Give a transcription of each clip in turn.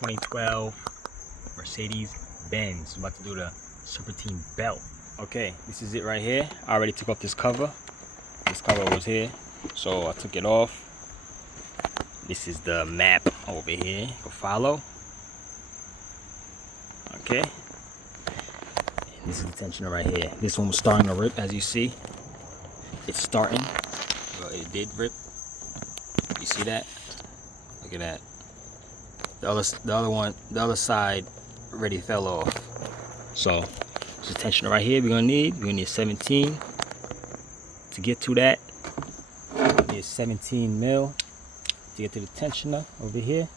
2012 Mercedes Benz. I'm about to do the Serpentine belt. Okay, this is it right here. I already took off this cover. This cover was here, so I took it off. This is the map over here. Go follow. Okay. And this is the tensioner right here. This one was starting to rip, as you see. It's starting. Well, it did rip. You see that? Look at that. The other side already fell off. So there's a tensioner right here we're gonna need 17 to get to that. We need 17 mil to get to the tensioner over here.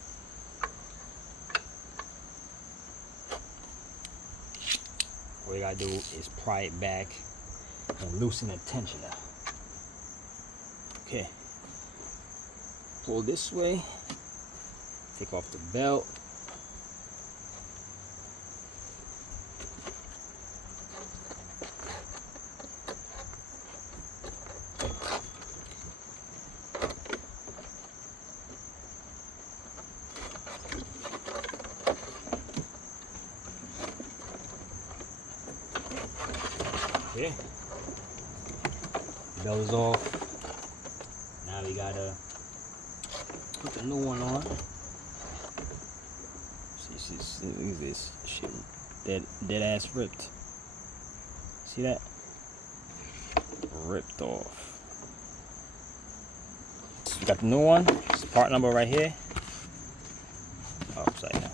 All you gotta do is pry it back and loosen the tensioner. Okay. Pull this way. Take off the belt. Okay. Belt is off. Now we gotta put the new one on. Look at this shit, dead ass ripped. See that? Ripped off. So we got the new one. It's the part number right here. Oh, upside down.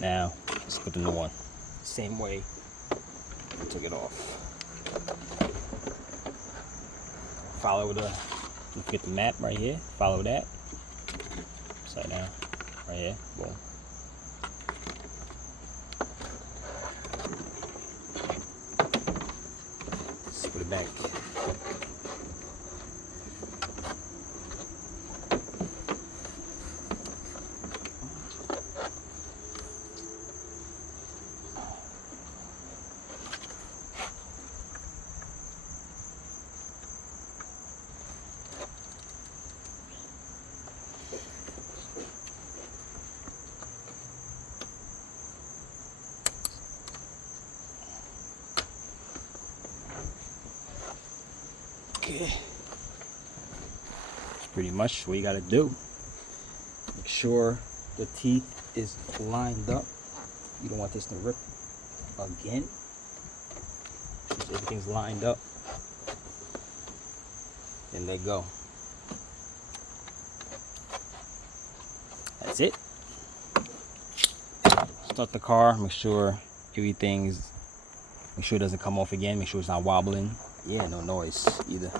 Now let's put the new one. Same way we took it off. Follow the. Let's get the map right here. Follow that. Upside down. Right here. Boom. Put it back. Okay, that's pretty much what you gotta do. Make sure the teeth is lined up. You don't want this to rip again. Everything's lined up. Then let go. That's it. Start the car. Make sure it doesn't come off again. Make sure it's not wobbling. Yeah, no noise either.